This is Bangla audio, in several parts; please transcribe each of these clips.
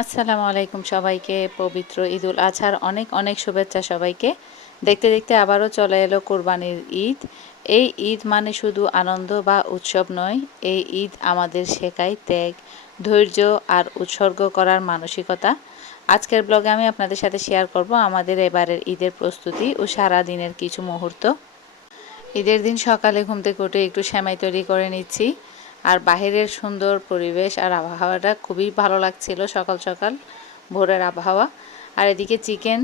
আসসালামু আলাইকুম সবাইকে। পবিত্র ঈদুল আজহার অনেক অনেক শুভেচ্ছা সবাইকে। দেখতে দেখতে আবারও চলে এলো কোরবানির ঈদ। এই ঈদ মানে শুধু আনন্দ বা উৎসব নয়, এই ঈদ আমাদের শেখায় ত্যাগ, ধৈর্য আর উৎসর্গ করার মানসিকতা। আজকের ব্লগে আমি আপনাদের সাথে শেয়ার করব আমাদের এবারের ঈদের প্রস্তুতি ও সারা দিনের কিছু মুহূর্ত। ঈদের দিন সকালে ঘুম থেকে উঠে একটু সেমাই তৈরি করে নিচ্ছি। আর বাহিরের সুন্দর পরিবেশ আর আবহাওয়াটা খুবই ভালো লাগছিল সকাল সকাল ভোরের আবহাওয়া। আর এদিকে চিকেন,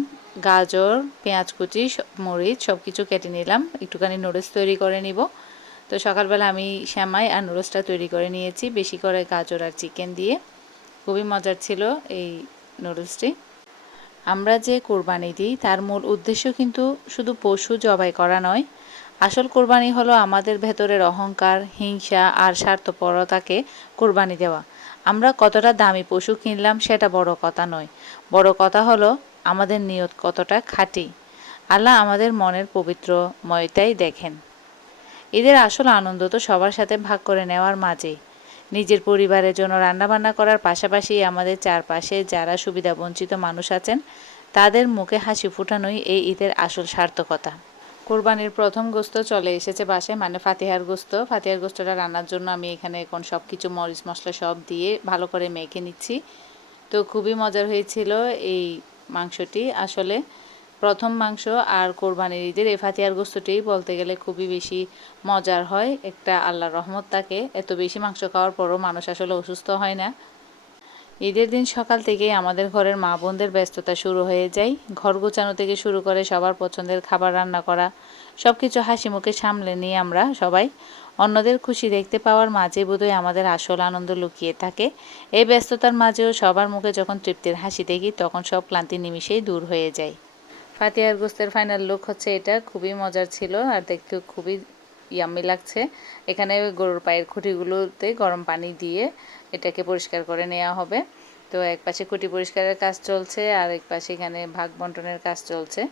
গাজর, পেঁয়াজ কুচি, মরিচ সব কিছু কেটে নিলাম, একটুখানি নুডলস তৈরি করে নিব। তো সকালবেলা আমি সেমাই আর নুডলসটা তৈরি করে নিয়েছি বেশি করে গাজর আর চিকেন দিয়ে। খুবই মজার ছিল এই নুডলসটি। আমরা যে কোরবানি দিই তার মূল উদ্দেশ্য কিন্তু শুধু পশু জবাই করা নয়। আসল কোরবানি হলো আমাদের ভেতরের অহংকার, হিংসা আর স্বার্থপরতাকে কোরবানি দেওয়া। আমরা কতটা দামি পশু কিনলাম সেটা বড় কথা নয়, বড় কথা হলো আমাদের নিয়ত কতটা খাঁটি। আল্লাহ আমাদের মনের পবিত্রময়তাই দেখেন। ঈদের আসল আনন্দ তো সবার সাথে ভাগ করে নেওয়ার মাঝেই। নিজের পরিবারের জন্য রান্নাবান্না করার পাশাপাশি আমাদের চারপাশে যারা সুবিধাবঞ্চিত মানুষ আছেন তাদের মুখে হাসি ফোটানোই এই ঈদের আসল সার্থকতা। কোরবানির প্রথম গোস্ত চলে এসেছে বাসায়, মানে ফাতিহার গোস্ত। ফাতিহার গোস্তটা রান্নার জন্য আমি এখানে এখন সব কিছু মরিচ মশলা সব দিয়ে ভালো করে মেখে নিচ্ছি। তো খুবই মজার হয়েছিল এই মাংসটি। আসলে প্রথম মাংস আর কোরবানির ঈদের এই ফাতিহার গোস্তটি বলতে গেলে খুবই বেশি মজার হয়। একটা আল্লাহর রহমত থাকে, এত বেশি মাংস খাওয়ার পরও মানুষ আসলে অসুস্থ হয় না। ঈদের দিন সকাল থেকেই আমাদের ঘরের মা বোনদের ব্যস্ততা শুরু হয়ে যায়। ঘর গোছানো থেকে শুরু করে সবার পছন্দের খাবার রান্না করা, সব কিছু হাসি মুখে সামলে নিয়ে আমরা সবাই অন্যদের খুশি দেখতে পাওয়ার মাঝে বোধহয় আমাদের আসল আনন্দ লুকিয়ে থাকে। এই ব্যস্ততার মাঝেও সবার মুখে যখন তৃপ্তির হাসি দেখি তখন সব ক্লান্তি নিমিষেই দূর হয়ে যায়। ফাতিহার গোস্তের ফাইনাল লুক হচ্ছে এটা। খুবই মজার ছিল আর দেখতেও খুবই ইয়াম্মি লাগছে। এখানে গরুর পায়ের খুঁটিগুলোতে গরম পানি দিয়ে এটাকে পরিষ্কার করে নেওয়া হবে। তো এক পাশে খুঁটি পরিষ্কারের কাজ চলছে আর এক পাশে এখানে ভাগ বন্টনের কাজ চলছে।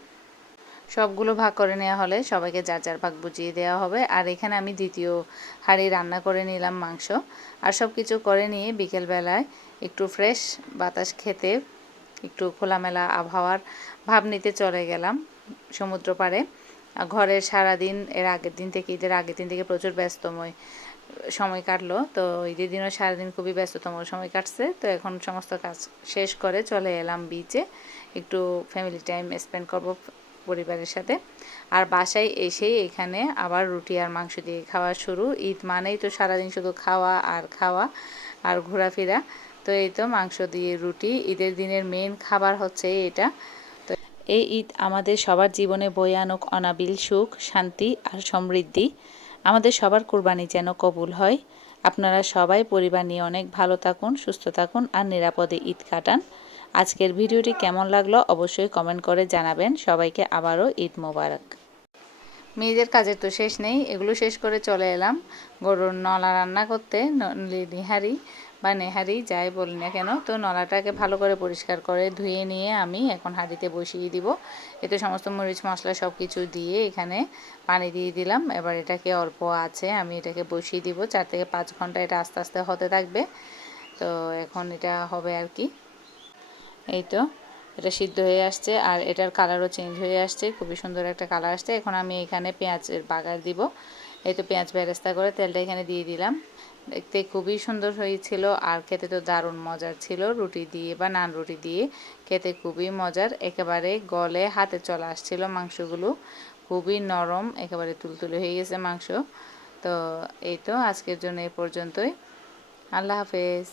সবগুলো ভাগ করে নেওয়া হলে সবাইকে যার যার ভাগ বুঝিয়ে দেওয়া হবে। আর এখানে আমি দ্বিতীয় হাঁড়ি রান্না করে নিলাম মাংস। আর সব কিছু করে নিয়ে বিকেলবেলায় একটু ফ্রেশ বাতাস খেতে, একটু খোলামেলা আবহাওয়ার ভাব নিতে চলে গেলাম সমুদ্র পাড়ে। ঘরের সারাদিন এর আগের দিন থেকে, ঈদের আগের দিন থেকে প্রচুর ব্যস্তময় সময় কাটলো। তো ঈদের দিনও সারাদিন খুবই ব্যস্ততম সময় কাটছে। তো এখন সমস্ত কাজ শেষ করে চলে এলাম বিচে, একটু ফ্যামিলি টাইম স্পেন্ড করব পরিবারের সাথে। আর বাসায় এসেই এখানে আবার রুটি আর মাংস দিয়ে খাওয়া শুরু। ঈদ মানেই তো সারাদিন শুধু খাওয়া আর খাওয়া আর ঘোরাফেরা। তো এই তো মাংস দিয়ে রুটি, ঈদের দিনের মেন খাবার হচ্ছে এটা। তো এই ঈদ আমাদের সবার জীবনে বয়ে আনুক অনাবিল সুখ, শান্তি আর সমৃদ্ধি। আমাদের সবার কোরবানি যেন কবুল হয়। আপনারা সবাই পরিবার নিয়ে অনেক ভালো থাকুন, সুস্থ থাকুন আর নিরাপদে ঈদ কাটান। আজকের ভিডিওটি কেমন লাগলো অবশ্যই কমেন্ট করে জানাবেন। সবাইকে আবারও ঈদ মোবারক। মেয়েদের কাজের তো শেষ নেই, এগুলো শেষ করে চলে এলাম গরুর নলা রান্না করতে। নিহারি বা নেহারি যাই বলি না কেন, তো নলাটাকে ভালো করে পরিষ্কার করে ধুয়ে নিয়ে আমি এখন হাঁড়িতে বসিয়ে দিব। এতে সমস্ত মরিচ মশলা সব কিছু দিয়ে এখানে পানি দিয়ে দিলাম। এবার এটাকে অল্প আছে আমি এটাকে বসিয়ে দিব। 4 থেকে 5 ঘন্টা এটা আস্তে আস্তে হতে থাকবে। তো এখন এটা হবে আর কি। এই তো এটা সিদ্ধ হয়ে আসছে আর এটার কালারও চেঞ্জ হয়ে আসছে, খুবই সুন্দর একটা কালার আসছে। এখন আমি এখানে পেঁয়াজের বাগার দিব। এই তো পেঁয়াজ বেরেস্তা করে তেলটা এখানে দিয়ে দিলাম। দেখতে খুবই সুন্দর হয়েছিল আর খেতে তো দারুণ মজার ছিল। রুটি দিয়ে বা নান রুটি দিয়ে খেতে খুবই মজার, একেবারে গলে হাতে চলে আসছিল মাংসগুলো। খুবই নরম, একেবারে তুলতুলে হয়ে গেছে মাংস। তো এই তো আজকের জন্য এই পর্যন্তই। আল্লাহ হাফেজ।